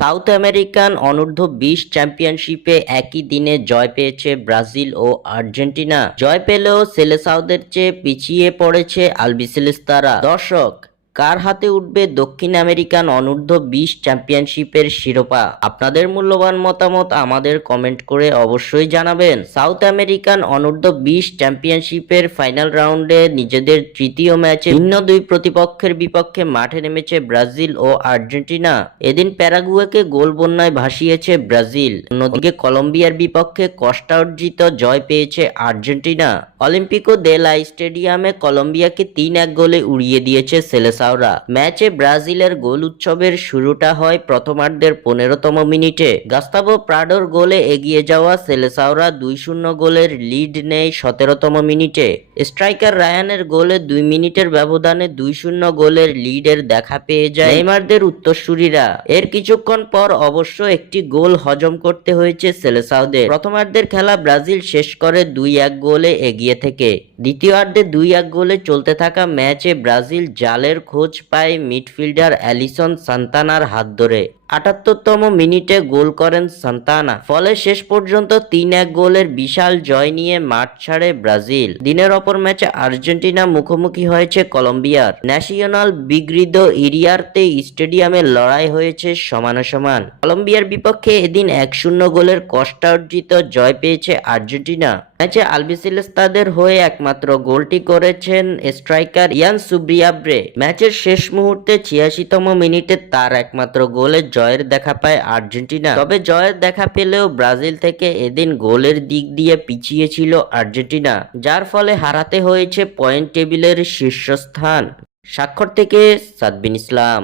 South American অনূর্ধ্ব-20 চ্যাম্পিয়নশিপে একই দিনে জয় পেয়েছে ব্রাজিল ও আর্জেন্টিনা। জয় পেলেও সেলেসাওদের চেয়ে পিছিয়ে পড়েছে আলবিসেলেস্তারা। দর্শক, কার হাতে উঠবে দক্ষিণ আমেরিকান অনূর্ধ্ব-20 চ্যাম্পিয়নশিপের শিরোপা? আপনাদের মূল্যবান মতামত আমাদের কমেন্ট করে অবশ্যই জানাবেন। সাউথ আমেরিকান অনূর্ধ্ব-20 চ্যাম্পিয়নশিপের ফাইনাল রাউন্ডে নিজেদের তৃতীয় ম্যাচে ভিন্ন দুই প্রতিপক্ষের বিপক্ষে মাঠে নেমেছে ব্রাজিল ও আর্জেন্টিনা। এদিন প্যারাগুয়েকে গোল বন্যায় ভাসিয়েছে ব্রাজিল। অন্যদিকে কলম্বিয়ার বিপক্ষে কষ্টার্জিত জয় পেয়েছে আর্জেন্টিনা। অলিম্পিকো দে লা স্টেডিয়ামে কলম্বিয়াকে 3-1 গোলে উড়িয়ে দিয়েছে সেলেসাওরা। ম্যাচে ব্রাজিলের গোল উৎসবের শুরুটা হয় প্রথমার্ধের 15তম মিনিটে। গাস্তাভো প্রাডোর গোলে এগিয়ে যাওয়া সেলেসাওরা 2-0 গোলের লিড নেয় 17তম মিনিটে। স্ট্রাইকার রায়ানের গোলে 2 মিনিটের ব্যবধানে 2-0 গোলের লিডের দেখা পেয়ে যায় নেইমারদের উত্তরসূরিরা। এর কিছুক্ষণ পর অবশ্য একটি গোল হজম করতে হয়েছে সেলেসাওদের। প্রথমার্ধের খেলা ব্রাজিল শেষ করে 2-1 গোলে এগিয়ে থেকে। দ্বিতীয়ার্ধে 2-1 গোলে চলতে থাকা ম্যাচে ব্রাজিল জালের খোঁজ পায় মিডফিল্ডার অ্যালিসন সান্তানার হাত ধরে। 78তম মিনিটে গোল করেন সান্তানা। ফলে শেষ পর্যন্ত 3-1 গোলের বিশাল জয় নিয়ে মাঠ ছাড়ে ব্রাজিল। দিনের অপর ম্যাচে আর্জেন্টিনা মুখোমুখি হয়েছে কলম্বিয়ার। ন্যাশনাল বিগ্রিদো ইরিয়ার্তে স্টেডিয়ামে লড়াই হয়েছে সমানাসমান। কলম্বিয়ার বিপক্ষে এদিন 1-0 গোলের কষ্টার্জিত জয় পেয়েছে আর্জেন্টিনা। ম্যাচে আলবিসেলেস্তাদের হয়ে একমাত্র গোলটি করেছেন স্ট্রাইকার ইয়ান সুব্রিয়াব্রে। ম্যাচের শেষ মুহূর্তে 86তম মিনিটে তার একমাত্র গোলে জয়ের দেখা পায় আর্জেন্টিনা। তবে জয়ের দেখা পেলেও ব্রাজিল থেকে এদিন গোলের দিক দিয়ে পিছিয়ে ছিল আর্জেন্টিনা, যার ফলে হারাতে হয়েছে পয়েন্ট টেবিলের শীর্ষস্থান। স্বাক্ষর থেকে সাদবিন ইসলাম।